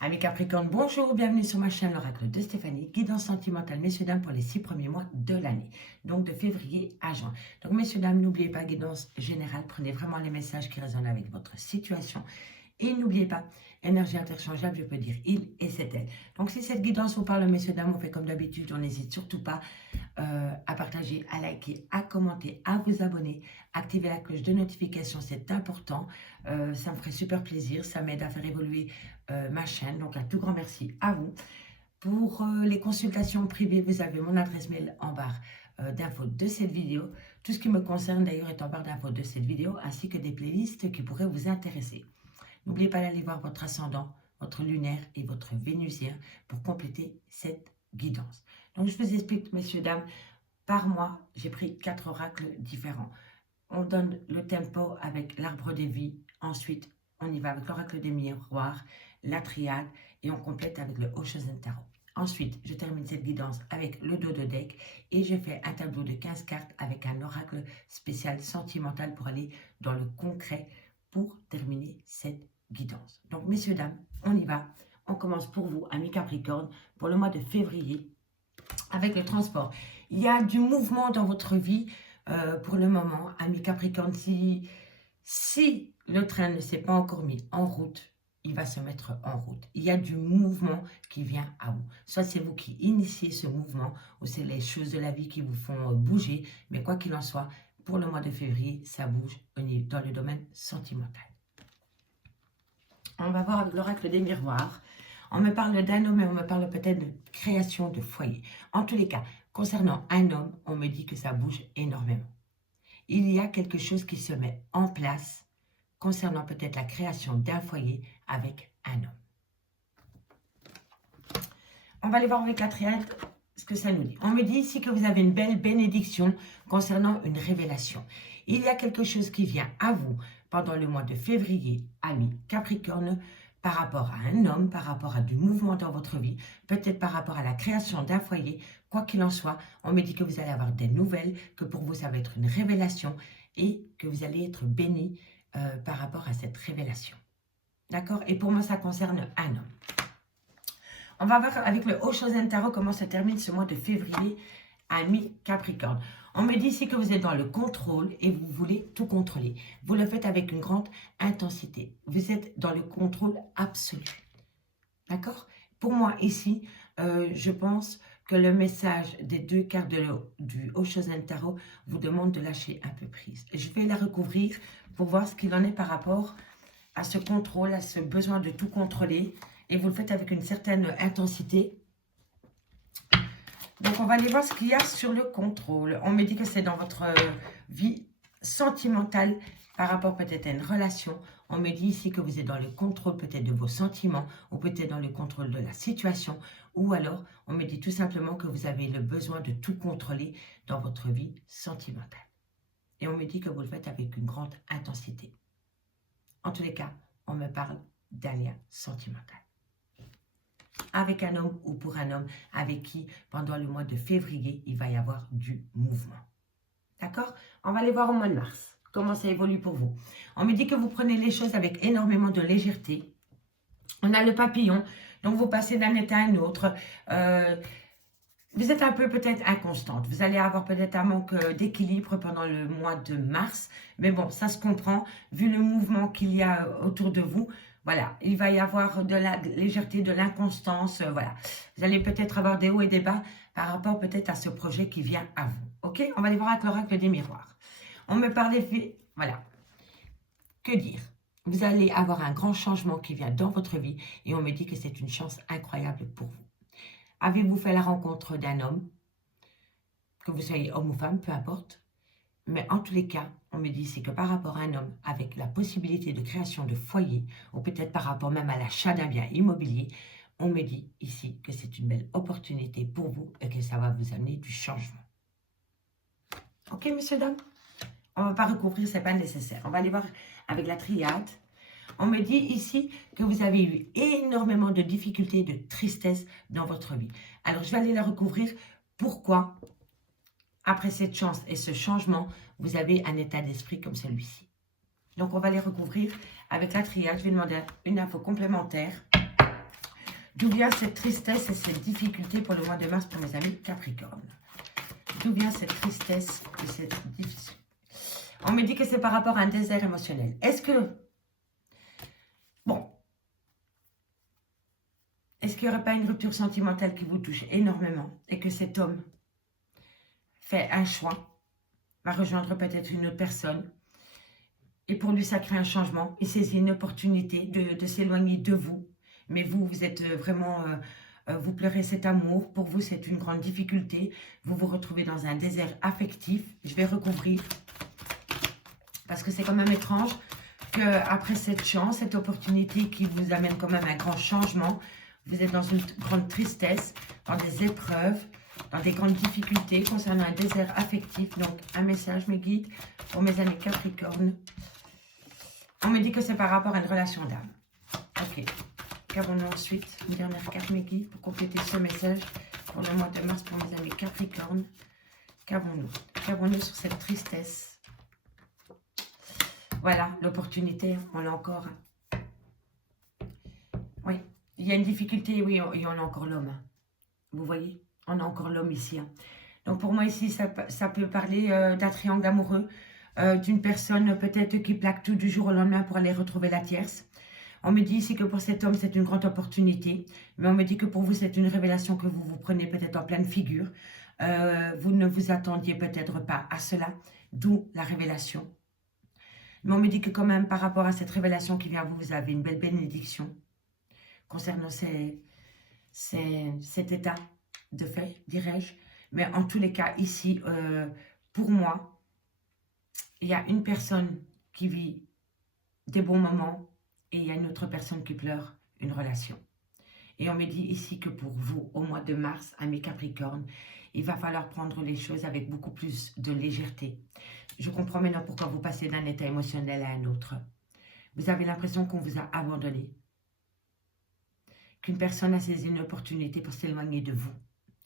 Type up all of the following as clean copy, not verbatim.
Amis Capricorne, bonjour, bienvenue sur ma chaîne l'Oracle de Stéphanie, guidance sentimentale, messieurs, dames, pour les 6 premiers mois de l'année, donc de février à juin. Donc, messieurs, dames, n'oubliez pas, guidance générale, prenez vraiment les messages qui résonnent avec votre situation. Et n'oubliez pas, énergie interchangeable, je peux dire il et c'est elle. Donc, si cette guidance vous parle, messieurs, dames, on fait comme d'habitude, on n'hésite surtout pas à partager, à liker, à commenter, à vous abonner, activer la cloche de notification, c'est important. Ça me ferait super plaisir, ça m'aide à faire évoluer ma chaîne. Donc, un tout grand merci à vous. Pour les consultations privées, vous avez mon adresse mail en barre d'infos de cette vidéo. Tout ce qui me concerne d'ailleurs est en barre d'infos de cette vidéo, ainsi que des playlists qui pourraient vous intéresser. N'oubliez pas d'aller voir votre ascendant, votre lunaire et votre vénusien pour compléter cette guidance. Donc, je vous explique, messieurs, dames, par mois, j'ai pris 4 oracles différents. On donne le tempo avec l'arbre des vies. Ensuite, on y va avec l'oracle des miroirs, la triade, et on complète avec le Oshozen Tarot. Ensuite, je termine cette guidance avec le Dodo Deck et je fais un tableau de 15 cartes avec un oracle spécial sentimental pour aller dans le concret pour terminer cette guidance. Donc, messieurs, dames, on y va. On commence pour vous, amis Capricorne, pour le mois de février avec le transport. Il y a du mouvement dans votre vie pour le moment, amis Capricorne. Si le train ne s'est pas encore mis en route, il va se mettre en route. Il y a du mouvement qui vient à vous. Soit c'est vous qui initiez ce mouvement, ou c'est les choses de la vie qui vous font bouger. Mais quoi qu'il en soit, pour le mois de février, ça bouge dans le domaine sentimental. On va voir avec l'oracle des miroirs. On me parle d'un homme et on me parle peut-être de création de foyer. En tous les cas, concernant un homme, on me dit que ça bouge énormément. Il y a quelque chose qui se met en place concernant peut-être la création d'un foyer avec un homme. On va aller voir avec la triade ce que ça nous dit. On me dit ici que vous avez une belle bénédiction concernant une révélation. Il y a quelque chose qui vient à vous pendant le mois de février, amis Capricorne, par rapport à un homme, par rapport à du mouvement dans votre vie, peut-être par rapport à la création d'un foyer. Quoi qu'il en soit, on me dit que vous allez avoir des nouvelles, que pour vous, ça va être une révélation et que vous allez être béni par rapport à cette révélation. D'accord? Et pour moi, ça concerne un homme. On va voir avec le Oshozen Tarot comment se termine ce mois de février, amis Capricorne. On me dit ici que vous êtes dans le contrôle et vous voulez tout contrôler. Vous le faites avec une grande intensité. Vous êtes dans le contrôle absolu. D'accord? Pour moi, ici, je pense que le message des 2 cartes du Oshozen Tarot vous demande de lâcher un peu prise. Je vais la recouvrir pour voir ce qu'il en est par rapport à ce contrôle, à ce besoin de tout contrôler. Et vous le faites avec une certaine intensité. Donc, on va aller voir ce qu'il y a sur le contrôle. On me dit que c'est dans votre vie sentimentale par rapport peut-être à une relation. On me dit ici que vous êtes dans le contrôle peut-être de vos sentiments ou peut-être dans le contrôle de la situation. Ou alors, on me dit tout simplement que vous avez le besoin de tout contrôler dans votre vie sentimentale. Et on me dit que vous le faites avec une grande intensité. En tous les cas, on me parle d'un lien sentimental. Avec un homme ou pour un homme avec qui, pendant le mois de février, il va y avoir du mouvement. D'accord? On va aller voir au mois de mars. Comment ça évolue pour vous? On me dit que vous prenez les choses avec énormément de légèreté. On a le papillon. Donc, vous passez d'un état à un autre. Vous êtes un peu peut-être inconstante. Vous allez avoir peut-être un manque d'équilibre pendant le mois de mars. Mais bon, ça se comprend. Vu le mouvement qu'il y a autour de vous, voilà, il va y avoir de la légèreté, de l'inconstance, voilà. Vous allez peut-être avoir des hauts et des bas par rapport peut-être à ce projet qui vient à vous. Ok? On va aller voir avec l'oracle des miroirs. On me parlait, voilà. Que dire? Vous allez avoir un grand changement qui vient dans votre vie et on me dit que c'est une chance incroyable pour vous. Avez-vous fait la rencontre d'un homme? Que vous soyez homme ou femme, peu importe. Mais en tous les cas, on me dit ici que par rapport à un homme avec la possibilité de création de foyer, ou peut-être par rapport même à l'achat d'un bien immobilier, on me dit ici que c'est une belle opportunité pour vous et que ça va vous amener du changement. Ok, messieurs, dames? On ne va pas recouvrir, ce n'est pas nécessaire. On va aller voir avec la triade. On me dit ici que vous avez eu énormément de difficultés, de tristesse dans votre vie. Alors, je vais aller la recouvrir. Pourquoi? Après cette chance et ce changement, vous avez un état d'esprit comme celui-ci. Donc, on va les recouvrir avec la triade. Je vais demander une info complémentaire D'où vient cette tristesse et cette difficulté pour le mois de mars pour mes amis Capricorne? D'où vient cette tristesse et cette difficulté? On me dit que c'est par rapport à un désert émotionnel. Est-ce que... Bon. Est-ce qu'il n'y aurait pas une rupture sentimentale qui vous touche énormément et que cet homme fait un choix, va rejoindre peut-être une autre personne et pour lui ça crée un changement, il saisit une opportunité de s'éloigner de vous, mais vous êtes vraiment... vous pleurez cet amour, pour vous c'est une grande difficulté, vous vous retrouvez dans un désert affectif. Je vais recouvrir, parce que c'est quand même étrange qu'après cette chance, cette opportunité qui vous amène quand même un grand changement, vous êtes dans une grande tristesse, dans des épreuves, dans des grandes difficultés concernant un désert affectif. Donc un message, mes guides, pour mes amis Capricorne. On me dit que c'est par rapport à une relation d'âme. Ok. Qu'avons-nous ensuite? Une dernière carte, mes guides, pour compléter ce message pour le mois de mars pour mes amis Capricorne. Qu'avons-nous? Qu'avons-nous sur cette tristesse? Voilà, l'opportunité, on l'a encore. Oui, il y a une difficulté, oui, et on a encore l'homme. Vous voyez, on a encore l'homme ici. Donc pour moi ici, ça peut parler d'un triangle amoureux, d'une personne peut-être qui plaque tout du jour au lendemain pour aller retrouver la tierce. On me dit ici que pour cet homme, c'est une grande opportunité. Mais on me dit que pour vous, c'est une révélation que vous vous prenez peut-être en pleine figure. Vous ne vous attendiez peut-être pas à cela, d'où la révélation. Mais on me dit que quand même, par rapport à cette révélation qui vient à vous, vous avez une belle bénédiction concernant cet état de fait, dirais-je. Mais en tous les cas, ici, pour moi, il y a une personne qui vit des bons moments et il y a une autre personne qui pleure une relation. Et on me dit ici que pour vous, au mois de mars, à mes Capricornes, il va falloir prendre les choses avec beaucoup plus de légèreté. Je comprends maintenant pourquoi vous passez d'un état émotionnel à un autre. Vous avez l'impression qu'on vous a abandonné. Qu'une personne a saisi une opportunité pour s'éloigner de vous.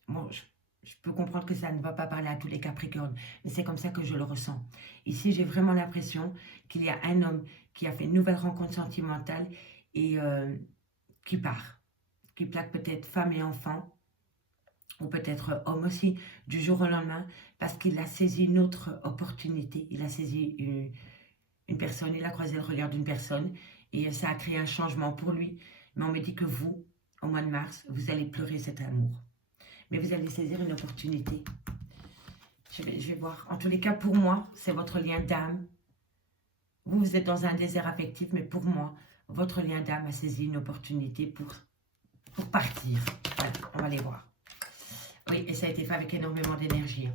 Bon, je peux comprendre que ça ne va pas parler à tous les Capricornes, mais c'est comme ça que je le ressens. Ici, j'ai vraiment l'impression qu'il y a un homme qui a fait une nouvelle rencontre sentimentale et qui part. Qui plaque peut-être femme et enfant, ou peut-être homme aussi, du jour au lendemain, parce qu'il a saisi une autre opportunité. Il a saisi une personne, il a croisé le regard d'une personne, et ça a créé un changement pour lui. Mais on me dit que vous, au mois de mars, vous allez pleurer cet amour. Mais vous allez saisir une opportunité. Je vais voir. En tous les cas, pour moi, c'est votre lien d'âme. Vous êtes dans un désert affectif, mais pour moi, votre lien d'âme a saisi une opportunité pour partir. Voilà, on va les voir. Oui, et ça a été fait avec énormément d'énergie.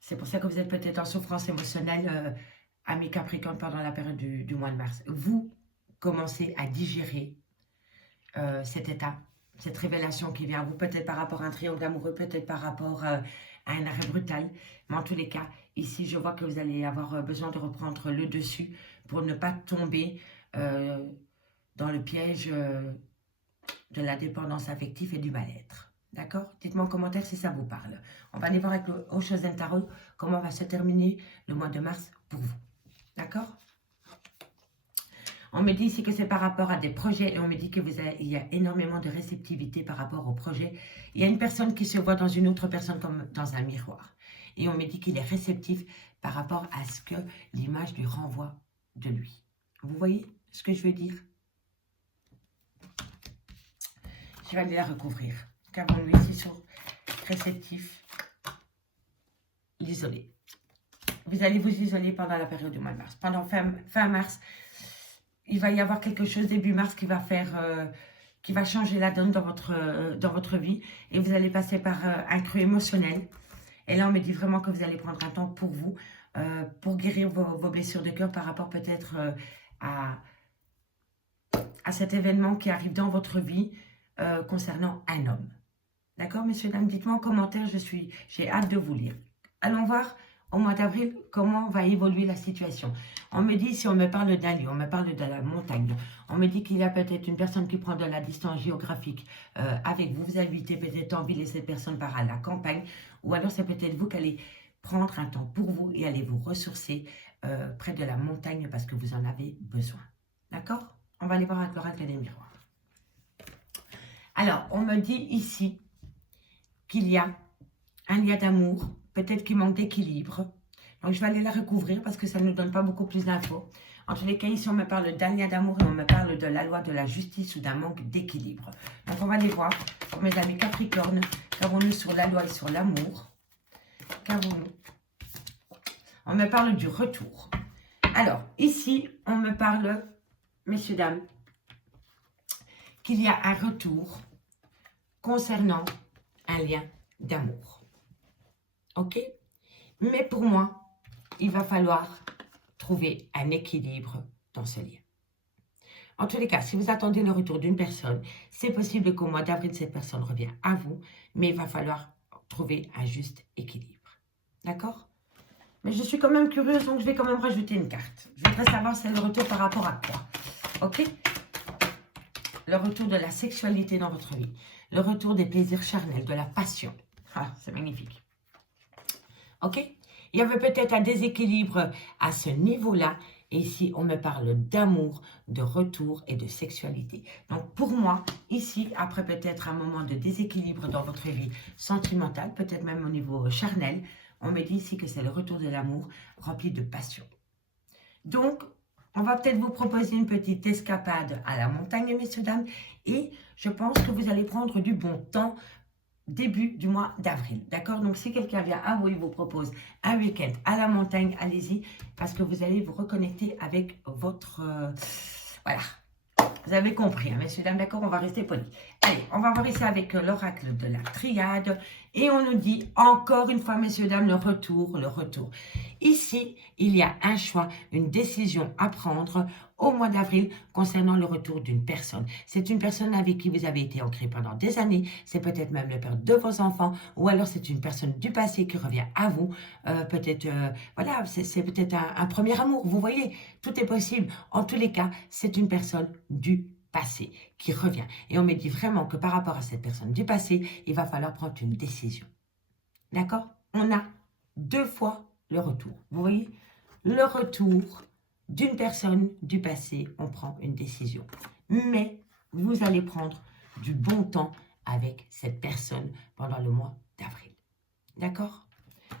C'est pour ça que vous êtes peut-être en souffrance émotionnelle, amis Capricorne, pendant la période du mois de mars. Vous commencez à digérer cet état, cette révélation qui vient à vous, peut-être par rapport à un triangle amoureux, peut-être par rapport à un arrêt brutal. Mais en tous les cas, ici, je vois que vous allez avoir besoin de reprendre le dessus pour ne pas tomber dans le piège de la dépendance affective et du mal-être. D'accord? Dites-moi en commentaire si ça vous parle. On va aller voir avec le Oshozen Tarot comment va se terminer le mois de mars pour vous. D'accord? On me dit ici que c'est par rapport à des projets et on me dit qu'il y a énormément de réceptivité par rapport aux projets. Il y a une personne qui se voit dans une autre personne comme dans un miroir. Et on me dit qu'il est réceptif par rapport à ce que l'image lui renvoie de lui. Vous voyez ce que je veux dire? Je vais aller la recouvrir. Qu'avons-nous ici sur réceptif? L'isoler. Vous allez vous isoler pendant la période du mois de mars. Pendant fin mars, il va y avoir quelque chose début mars qui va faire, qui va changer la donne dans votre vie. Et vous allez passer par un creux émotionnel. Et là, on me dit vraiment que vous allez prendre un temps pour vous, pour guérir vos blessures de cœur par rapport peut-être à cet événement qui arrive dans votre vie concernant un homme. D'accord, messieurs, dames? Dites-moi en commentaire, j'ai hâte de vous lire. Allons voir au mois d'avril comment va évoluer la situation. On me dit, si on me parle d'un lieu, on me parle de la montagne, on me dit qu'il y a peut-être une personne qui prend de la distance géographique avec vous. Vous habitez peut-être en ville et cette personne part à la campagne. Ou alors c'est peut-être vous qui allez prendre un temps pour vous et aller vous ressourcer près de la montagne parce que vous en avez besoin. D'accord? On va aller voir avec l'oracle des miroirs. Alors, on me dit ici qu'il y a un lien d'amour, peut-être qu'il manque d'équilibre. Donc, je vais aller la recouvrir parce que ça ne nous donne pas beaucoup plus d'infos. En tous les cas, ici, on me parle d'un lien d'amour et on me parle de la loi de la justice ou d'un manque d'équilibre. Donc, on va les voir. Pour mes amis Capricorne, qu'avons-nous sur la loi et sur l'amour? Qu'avons-nous? On me parle du retour. Alors, ici, on me parle, messieurs, dames, qu'il y a un retour concernant un lien d'amour. Ok? Mais pour moi, il va falloir trouver un équilibre dans ce lien. En tous les cas, si vous attendez le retour d'une personne, c'est possible qu'au mois d'avril, cette personne revienne à vous, mais il va falloir trouver un juste équilibre. D'accord? Mais je suis quand même curieuse, donc je vais quand même rajouter une carte. Je voudrais savoir c'est le retour par rapport à quoi. Ok? Le retour de la sexualité dans votre vie. Le retour des plaisirs charnels, de la passion. Ah, c'est magnifique. Ok? Il y avait peut-être un déséquilibre à ce niveau-là. Et ici, on me parle d'amour, de retour et de sexualité. Donc, pour moi, ici, après peut-être un moment de déséquilibre dans votre vie sentimentale, peut-être même au niveau charnel, on me dit ici que c'est le retour de l'amour rempli de passion. Donc, on va peut-être vous proposer une petite escapade à la montagne, messieurs, dames. Et je pense que vous allez prendre du bon temps début du mois d'avril. D'accord? Donc, si quelqu'un vient à vous et vous propose un week-end à la montagne, allez-y. Parce que vous allez vous reconnecter avec votre... voilà. Vous avez compris, hein, messieurs, dames, d'accord? On va rester polis. Allez, on va voir ici avec l'oracle de la triade. Et on nous dit, encore une fois, messieurs, dames, le retour, le retour. Ici, il y a un choix, une décision à prendre au mois d'avril concernant le retour d'une personne. C'est une personne avec qui vous avez été ancré pendant des années. C'est peut-être même le père de vos enfants. Ou alors, c'est une personne du passé qui revient à vous. Peut-être, voilà, c'est peut-être un premier amour. Vous voyez, tout est possible. En tous les cas, c'est une personne du passé qui revient. Et on me dit vraiment que par rapport à cette personne du passé, il va falloir prendre une décision. D'accord? On a 2 fois le retour. Vous voyez? Le retour d'une personne du passé, on prend une décision. Mais vous allez prendre du bon temps avec cette personne pendant le mois d'avril. D'accord?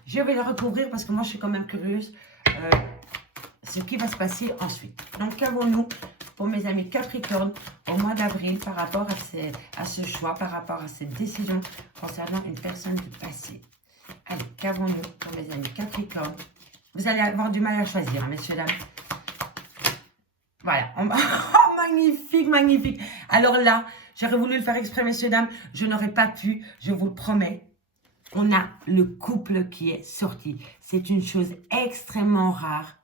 Je vais la recouvrir parce que moi, je suis quand même curieuse ce qui va se passer ensuite. Donc, qu'avons-nous pour mes amis Capricorne au mois d'avril par rapport à ce choix, par rapport à cette décision concernant une personne du passé? Allez, qu'avons-nous pour mes amis Capricorne? Vous allez avoir du mal à choisir, hein, messieurs, dames. Voilà. Oh, magnifique, magnifique. Alors là, j'aurais voulu le faire exprès, messieurs, dames. Je n'aurais pas pu, je vous le promets. On a le couple qui est sorti. C'est une chose extrêmement rare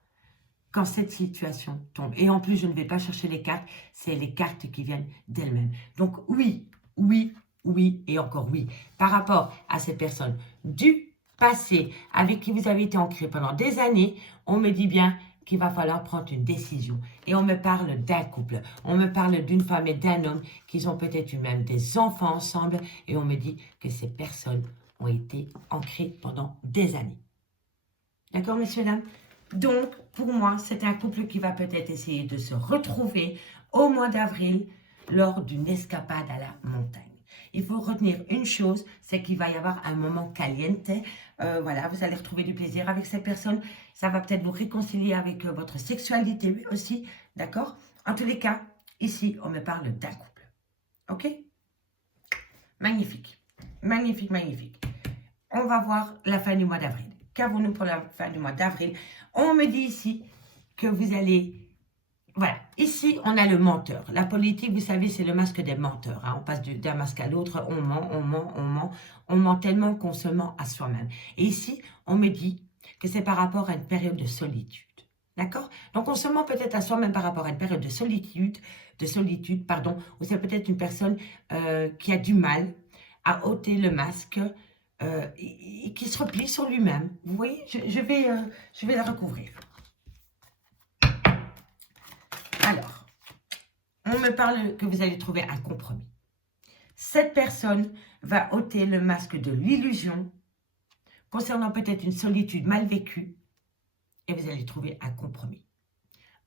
quand cette situation tombe. Et en plus, je ne vais pas chercher les cartes. C'est les cartes qui viennent d'elles-mêmes. Donc oui, oui, oui et encore oui. Par rapport à cette personne du passé avec qui vous avez été ancré pendant des années, on me dit bien qu'il va falloir prendre une décision. Et on me parle d'un couple. On me parle d'une femme et d'un homme qui ont peut-être eu même des enfants ensemble. Et on me dit que ces personnes ont été ancrées pendant des années. D'accord, messieurs, dames? Donc, pour moi, c'est un couple qui va peut-être essayer de se retrouver au mois d'avril lors d'une escapade à la montagne. Il faut retenir une chose, c'est qu'il va y avoir un moment caliente. Voilà, vous allez retrouver du plaisir avec cette personne. Ça va peut-être vous réconcilier avec votre sexualité aussi, d'accord? En tous les cas, ici, on me parle d'un couple. Ok? Magnifique. Magnifique, magnifique. On va voir la fin du mois d'avril. Qu'avons-nous pour la fin du mois d'avril? On me dit ici que vous allez... Voilà, ici, on a le menteur. La politique, vous savez, c'est le masque des menteurs. Hein. On passe d'un masque à l'autre, on ment, on ment, on ment. On ment tellement qu'on se ment à soi-même. Et ici, on me dit que c'est par rapport à une période de solitude. D'accord? Donc, on se ment peut-être à soi-même par rapport à une période de solitude, où c'est peut-être une personne qui a du mal à ôter le masque, et qui se replie sur lui-même. Vous voyez, je vais la recouvrir. Alors, on me parle que vous allez trouver un compromis. Cette personne va ôter le masque de l'illusion concernant peut-être une solitude mal vécue et vous allez trouver un compromis.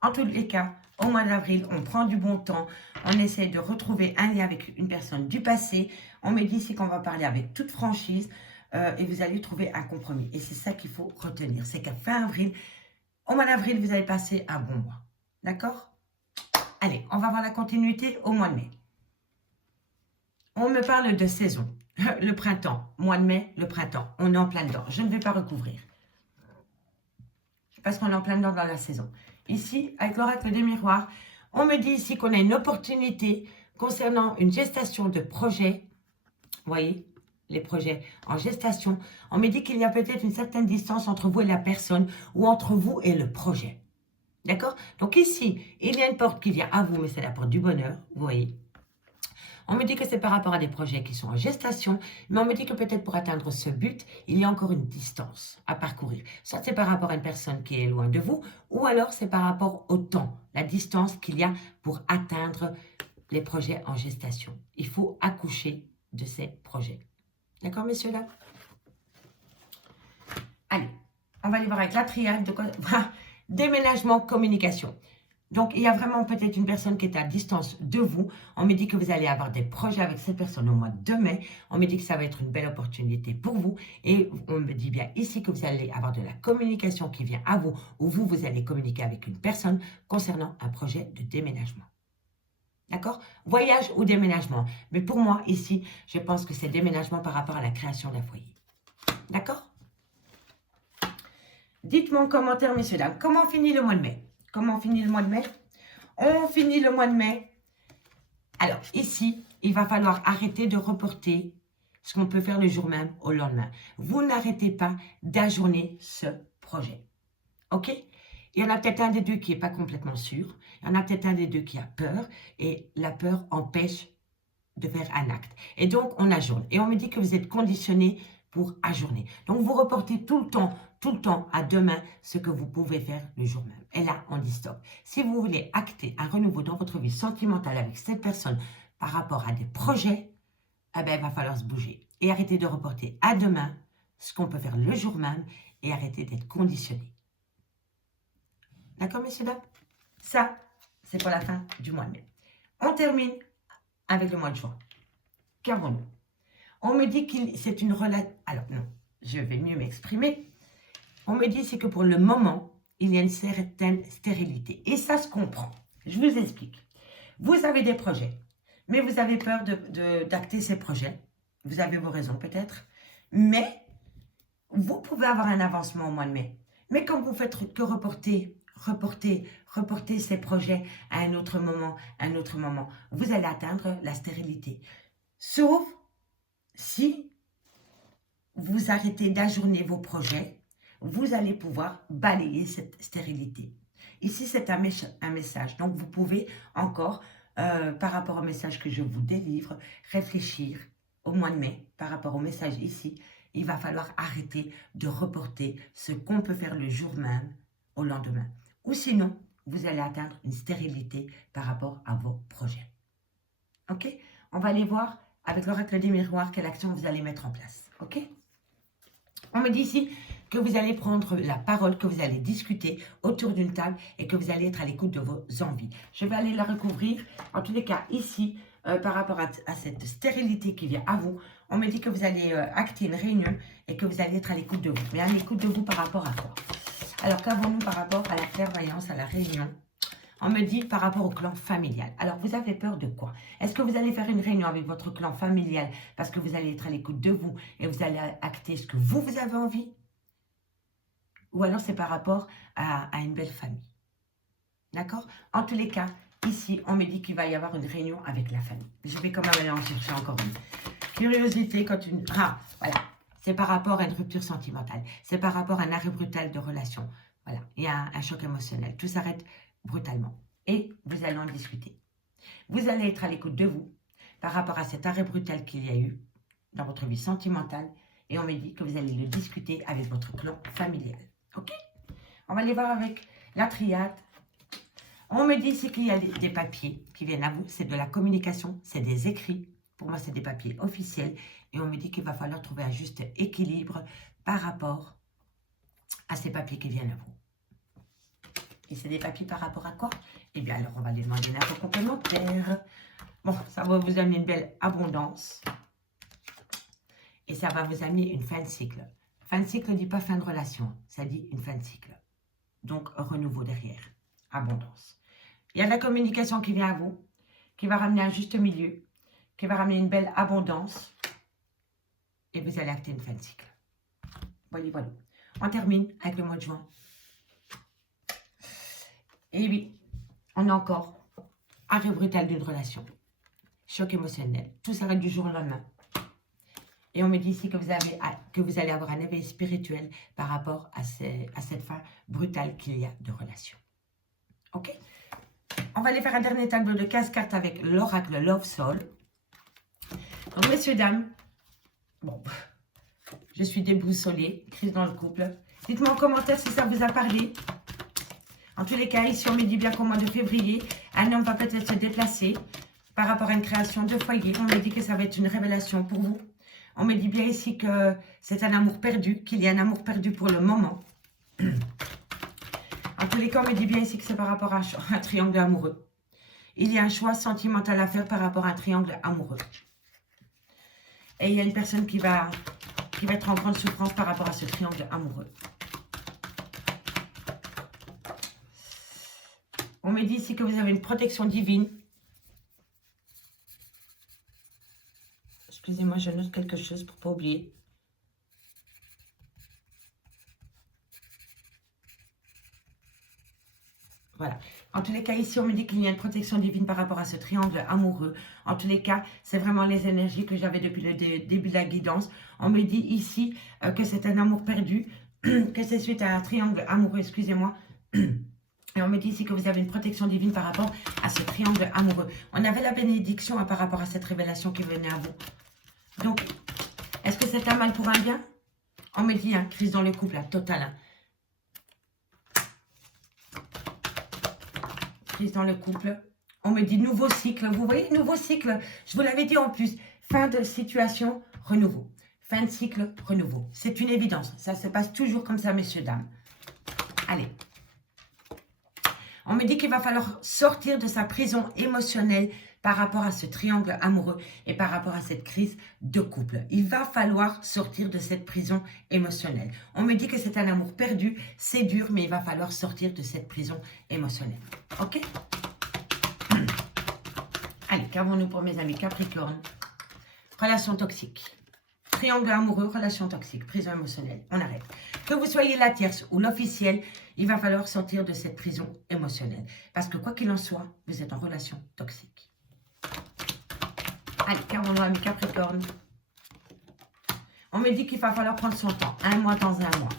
En tous les cas, au mois d'avril, on prend du bon temps. On essaie de retrouver un lien avec une personne du passé. On me dit ici qu'on va parler avec toute franchise et vous allez trouver un compromis. Et c'est ça qu'il faut retenir. C'est qu'à fin avril, au mois d'avril, vous allez passer un bon mois. D'accord? Allez, on va voir la continuité au mois de mai. On me parle de saison. Le printemps. Mois de mai, le printemps. On est en plein dedans. Je ne vais pas recouvrir. Parce qu'on est en plein dedans dans la saison. Ici, avec l'oracle des miroirs, on me dit ici qu'on a une opportunité concernant une gestation de projet. Vous voyez, les projets en gestation. On me dit qu'il y a peut-être une certaine distance entre vous et la personne ou entre vous et le projet. D'accord? Donc ici, il y a une porte qui vient à vous, mais c'est la porte du bonheur, vous voyez. On me dit que c'est par rapport à des projets qui sont en gestation, mais on me dit que peut-être pour atteindre ce but, il y a encore une distance à parcourir. Soit c'est par rapport à une personne qui est loin de vous, ou alors c'est par rapport au temps, la distance qu'il y a pour atteindre les projets en gestation. Il faut accoucher de ces projets. D'accord, messieurs, là? Allez, on va aller voir avec la triade de quoi... Déménagement, communication. Donc, il y a vraiment peut-être une personne qui est à distance de vous. On me dit que vous allez avoir des projets avec cette personne au mois de mai. On me dit que ça va être une belle opportunité pour vous. Et on me dit bien ici que vous allez avoir de la communication qui vient à vous, ou vous allez communiquer avec une personne concernant un projet de déménagement. D'accord? Voyage ou déménagement. Mais pour moi, ici, je pense que c'est déménagement par rapport à la création d'un foyer. D'accord? Dites-moi en commentaire, messieurs, dames, comment finit le mois de mai? Comment on finit le mois de mai? On finit le mois de mai. Alors, ici, il va falloir arrêter de reporter ce qu'on peut faire le jour même au lendemain. Vous n'arrêtez pas d'ajourner ce projet. OK? Il y en a peut-être un des deux qui n'est pas complètement sûr. Il y en a peut-être un des deux qui a peur. Et la peur empêche de faire un acte. Et donc, on ajourne. Et on me dit que vous êtes conditionné pour ajourner. Donc, vous reportez tout le temps à demain ce que vous pouvez faire le jour même. Et là, on dit stop. Si vous voulez acter un renouveau dans votre vie sentimentale avec cette personne par rapport à des projets, eh ben, il va falloir se bouger. Et arrêter de reporter à demain ce qu'on peut faire le jour même et arrêter d'être conditionné. D'accord, messieurs, dames? Ça, c'est pour la fin du mois de mai. On termine avec le mois de juin. Qu'avons-nous? On me dit que c'est une relation... Alors, non, je vais mieux m'exprimer. On me dit c'est que pour le moment, il y a une certaine stérilité. Et ça se comprend. Je vous explique. Vous avez des projets, mais vous avez peur d'acter ces projets. Vous avez vos raisons peut-être. Mais vous pouvez avoir un avancement au mois de mai. Mais quand vous faites que reporter ces projets à un autre moment, vous allez atteindre la stérilité. Sauf si vous arrêtez d'ajourner vos projets, vous allez pouvoir balayer cette stérilité. Ici, c'est un message. Donc, vous pouvez encore, par rapport au message que je vous délivre, réfléchir au mois de mai, par rapport au message ici. Il va falloir arrêter de reporter ce qu'on peut faire le jour même au lendemain. Ou sinon, vous allez atteindre une stérilité par rapport à vos projets. OK? On va aller voir avec l'oracle des miroirs quelle action vous allez mettre en place. OK? On me dit ici que vous allez prendre la parole, que vous allez discuter autour d'une table et que vous allez être à l'écoute de vos envies. Je vais aller la recouvrir. En tous les cas, ici, par rapport à cette stérilité qui vient à vous, on me dit que vous allez acter une réunion et que vous allez être à l'écoute de vous. Mais à l'écoute de vous par rapport à quoi? Alors, qu'avons-nous par rapport à la clairvoyance, à la réunion? On me dit par rapport au clan familial. Alors, vous avez peur de quoi? Est-ce que vous allez faire une réunion avec votre clan familial parce que vous allez être à l'écoute de vous et vous allez acter ce que vous avez envie? Ou alors, c'est par rapport à une belle famille. D'accord? En tous les cas, ici, on me dit qu'il va y avoir une réunion avec la famille. Je vais quand même aller en chercher encore une. Curiosité, quand une... Ah, voilà. C'est par rapport à une rupture sentimentale. C'est par rapport à un arrêt brutal de relation. Voilà. Il y a un choc émotionnel. Tout s'arrête brutalement. Et vous allez en discuter. Vous allez être à l'écoute de vous par rapport à cet arrêt brutal qu'il y a eu dans votre vie sentimentale. Et on me dit que vous allez le discuter avec votre clan familial. OK? On va aller voir avec la triade. On me dit ici qu'il y a des papiers qui viennent à vous. C'est de la communication, c'est des écrits. Pour moi, c'est des papiers officiels. Et on me dit qu'il va falloir trouver un juste équilibre par rapport à ces papiers qui viennent à vous. Et c'est des papiers par rapport à quoi? Eh bien, alors, on va les demander une info complémentaire. Bon, ça va vous amener une belle abondance. Et ça va vous amener une fin de cycle. Fin de cycle ne dit pas fin de relation, ça dit une fin de cycle. Donc, renouveau derrière. Abondance. Il y a de la communication qui vient à vous, qui va ramener un juste milieu, qui va ramener une belle abondance. Et vous allez acter une fin de cycle. Voilà, voilà. On termine avec le mois de juin. Et oui, on a encore arrêt brutal d'une relation. Choc émotionnel. Tout s'arrête du jour au lendemain. Et on me dit ici que vous allez avoir un éveil spirituel par rapport à cette fin brutale qu'il y a de relation. Ok? On va aller faire un dernier tableau de 15 cartes avec l'oracle Love Soul. Donc, messieurs, dames, bon, je suis déboussolée, crise dans le couple. Dites-moi en commentaire si ça vous a parlé. En tous les cas, ici, on me dit bien qu'au mois de février, un homme va peut-être se déplacer par rapport à une création de foyer. On me dit que ça va être une révélation pour vous. On me dit bien ici que c'est un amour perdu, qu'il y a un amour perdu pour le moment. En tous les cas, on me dit bien ici que c'est par rapport à un triangle amoureux. Il y a un choix sentimental à faire par rapport à un triangle amoureux. Et il y a une personne qui va être en grande souffrance par rapport à ce triangle amoureux. On me dit ici que vous avez une protection divine. Excusez-moi, je note quelque chose pour ne pas oublier. Voilà. En tous les cas, ici, on me dit qu'il y a une protection divine par rapport à ce triangle amoureux. En tous les cas, c'est vraiment les énergies que j'avais depuis le début de la guidance. On me dit ici que c'est un amour perdu, que c'est suite à un triangle amoureux, excusez-moi. Et on me dit ici que vous avez une protection divine par rapport à ce triangle amoureux. On avait la bénédiction par rapport à cette révélation qui venait à vous. Donc, est-ce que c'est un mal pour un bien? On me dit, crise dans le couple, totale. Crise dans le couple. On me dit nouveau cycle. Vous voyez, nouveau cycle. Je vous l'avais dit en plus. Fin de situation, renouveau. Fin de cycle, renouveau. C'est une évidence. Ça se passe toujours comme ça, messieurs, dames. Allez. On me dit qu'il va falloir sortir de sa prison émotionnelle par rapport à ce triangle amoureux et par rapport à cette crise de couple. Il va falloir sortir de cette prison émotionnelle. On me dit que c'est un amour perdu, c'est dur, mais il va falloir sortir de cette prison émotionnelle. Ok? Allez, qu'avons-nous pour mes amis Capricorne? Relation toxique. Triangle amoureux, relation toxique, prison émotionnelle. On arrête. Que vous soyez la tierce ou l'officiel, il va falloir sortir de cette prison émotionnelle. Parce que quoi qu'il en soit, vous êtes en relation toxique. Allez, qu'avons-nous, amis Capricorne? On me dit qu'il va falloir prendre son temps. Un mois dans un mois.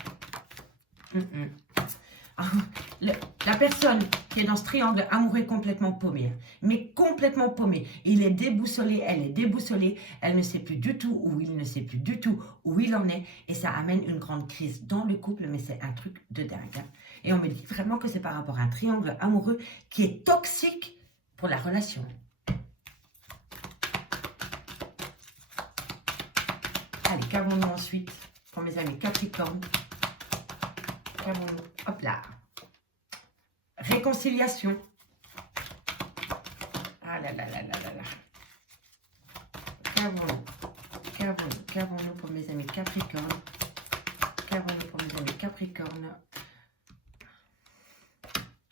La personne qui est dans ce triangle amoureux est complètement paumée. Mais complètement paumée. Il est déboussolé, elle est déboussolée. Elle ne sait plus du tout où il ne sait plus du tout où il en est. Et ça amène une grande crise dans le couple. Mais c'est un truc de dingue. Et on me dit vraiment que c'est par rapport à un triangle amoureux qui est toxique pour la relation. Allez, qu'avons-nous ensuite pour mes amis Capricorne? Qu'avons-nous? Hop là. Réconciliation. Ah là là là là là là. Qu'avons-nous pour mes amis Capricorne? Qu'avons-nous pour mes amis Capricorne?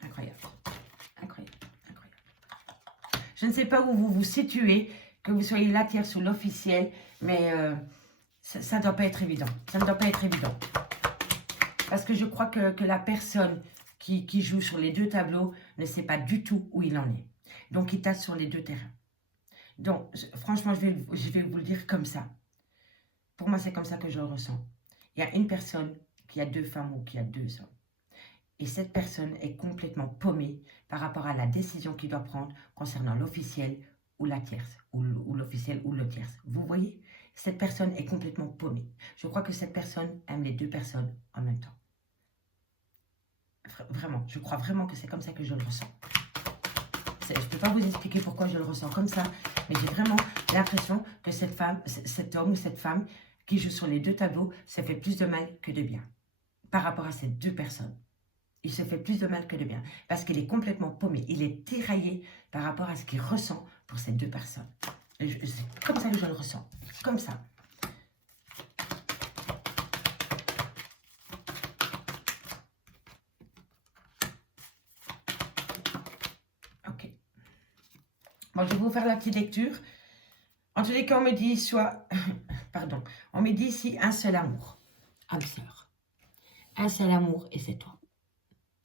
Incroyable. Incroyable. Incroyable. Je ne sais pas où vous vous situez, que vous soyez la tierce ou l'officiel, mais ça ne doit pas être évident. Ça ne doit pas être évident. Parce que je crois que la personne qui joue sur les deux tableaux ne sait pas du tout où il en est. Donc, il tape sur les deux terrains. Donc, franchement, je vais vous le dire comme ça. Pour moi, c'est comme ça que je le ressens. Il y a une personne qui a deux femmes ou qui a deux hommes. Et cette personne est complètement paumée par rapport à la décision qu'il doit prendre concernant l'officiel ou la tierce, ou l'officiel ou le tierce. Vous voyez? Cette personne est complètement paumée. Je crois que cette personne aime les deux personnes en même temps. Vraiment, je crois vraiment que c'est comme ça que je le ressens. Je ne peux pas vous expliquer pourquoi je le ressens comme ça, mais j'ai vraiment l'impression que cette femme, cet homme ou cette femme qui joue sur les deux tableaux, ça fait plus de mal que de bien par rapport à ces deux personnes. il se fait plus de mal que de bien. Parce qu'il est complètement paumé. Il est tiraillé par rapport à ce qu'il ressent pour ces deux personnes. C'est comme ça que je le ressens. Comme ça. Ok. Bon, je vais vous faire la petite lecture. En tous les cas, on me dit soit... Pardon. On me dit ici un seul amour. Âme sœur. Un seul amour et c'est toi.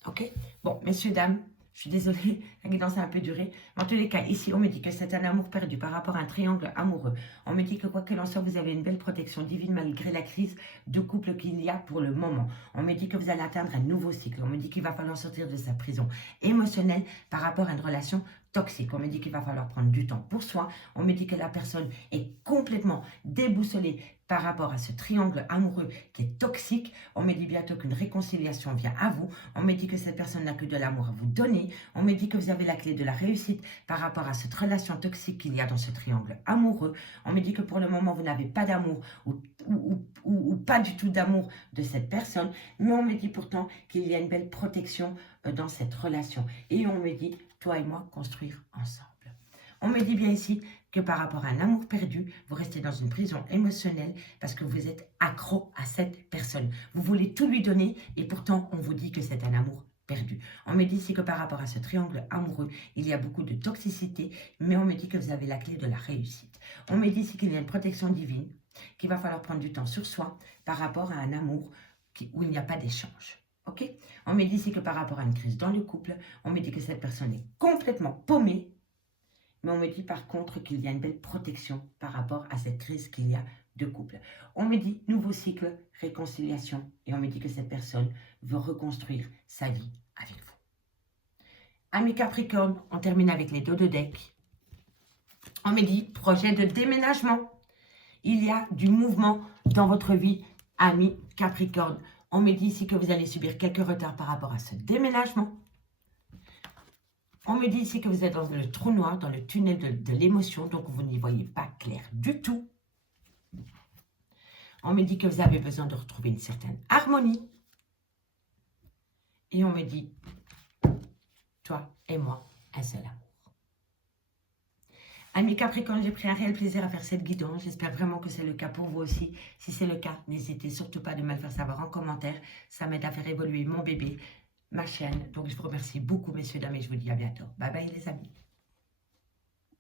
Ok? Bon, messieurs, dames, je suis désolée, la guidance a un peu duré. En tous les cas, ici, on me dit que c'est un amour perdu par rapport à un triangle amoureux. On me dit que quoi qu'il en soit, vous avez une belle protection divine malgré la crise de couple qu'il y a pour le moment. On me dit que vous allez atteindre un nouveau cycle. On me dit qu'il va falloir sortir de sa prison émotionnelle par rapport à une relation toxique. On me dit qu'il va falloir prendre du temps pour soi. On me dit que la personne est complètement déboussolée par rapport à ce triangle amoureux qui est toxique. On me dit bientôt qu'une réconciliation vient à vous. On me dit que cette personne n'a que de l'amour à vous donner. On me dit que vous avez la clé de la réussite par rapport à cette relation toxique qu'il y a dans ce triangle amoureux. On me dit que pour le moment, vous n'avez pas d'amour ou pas du tout d'amour de cette personne. Mais on me dit pourtant qu'il y a une belle protection dans cette relation. Et on me dit, toi et moi, construire ensemble. On me dit bien ici que par rapport à un amour perdu, vous restez dans une prison émotionnelle parce que vous êtes accro à cette personne. Vous voulez tout lui donner et pourtant on vous dit que c'est un amour perdu. On me dit ici que par rapport à ce triangle amoureux, il y a beaucoup de toxicité, mais on me dit que vous avez la clé de la réussite. On me dit ici qu'il y a une protection divine, qu'il va falloir prendre du temps sur soi par rapport à un amour où il n'y a pas d'échange. Ok? On me dit ici que par rapport à une crise dans le couple, on me dit que cette personne est complètement paumée. Mais on me dit par contre qu'il y a une belle protection par rapport à cette crise qu'il y a de couple. On me dit nouveau cycle, réconciliation. Et on me dit que cette personne veut reconstruire sa vie avec vous. Amis Capricorne, on termine avec les dos de deck. On me dit projet de déménagement. Il y a du mouvement dans votre vie, amis Capricorne. On me dit ici que vous allez subir quelques retards par rapport à ce déménagement. On me dit ici que vous êtes dans le trou noir, dans le tunnel de l'émotion, donc vous n'y voyez pas clair du tout. On me dit que vous avez besoin de retrouver une certaine harmonie. Et on me dit, toi et moi, un seul amour. Amis Capricorne, j'ai pris un réel plaisir à faire cette guidance. J'espère vraiment que c'est le cas pour vous aussi. Si c'est le cas, n'hésitez surtout pas de me le faire savoir en commentaire. Ça m'aide à faire évoluer mon bébé, ma chaîne. Donc, je vous remercie beaucoup, messieurs, dames, et je vous dis à bientôt. Bye bye, les amis.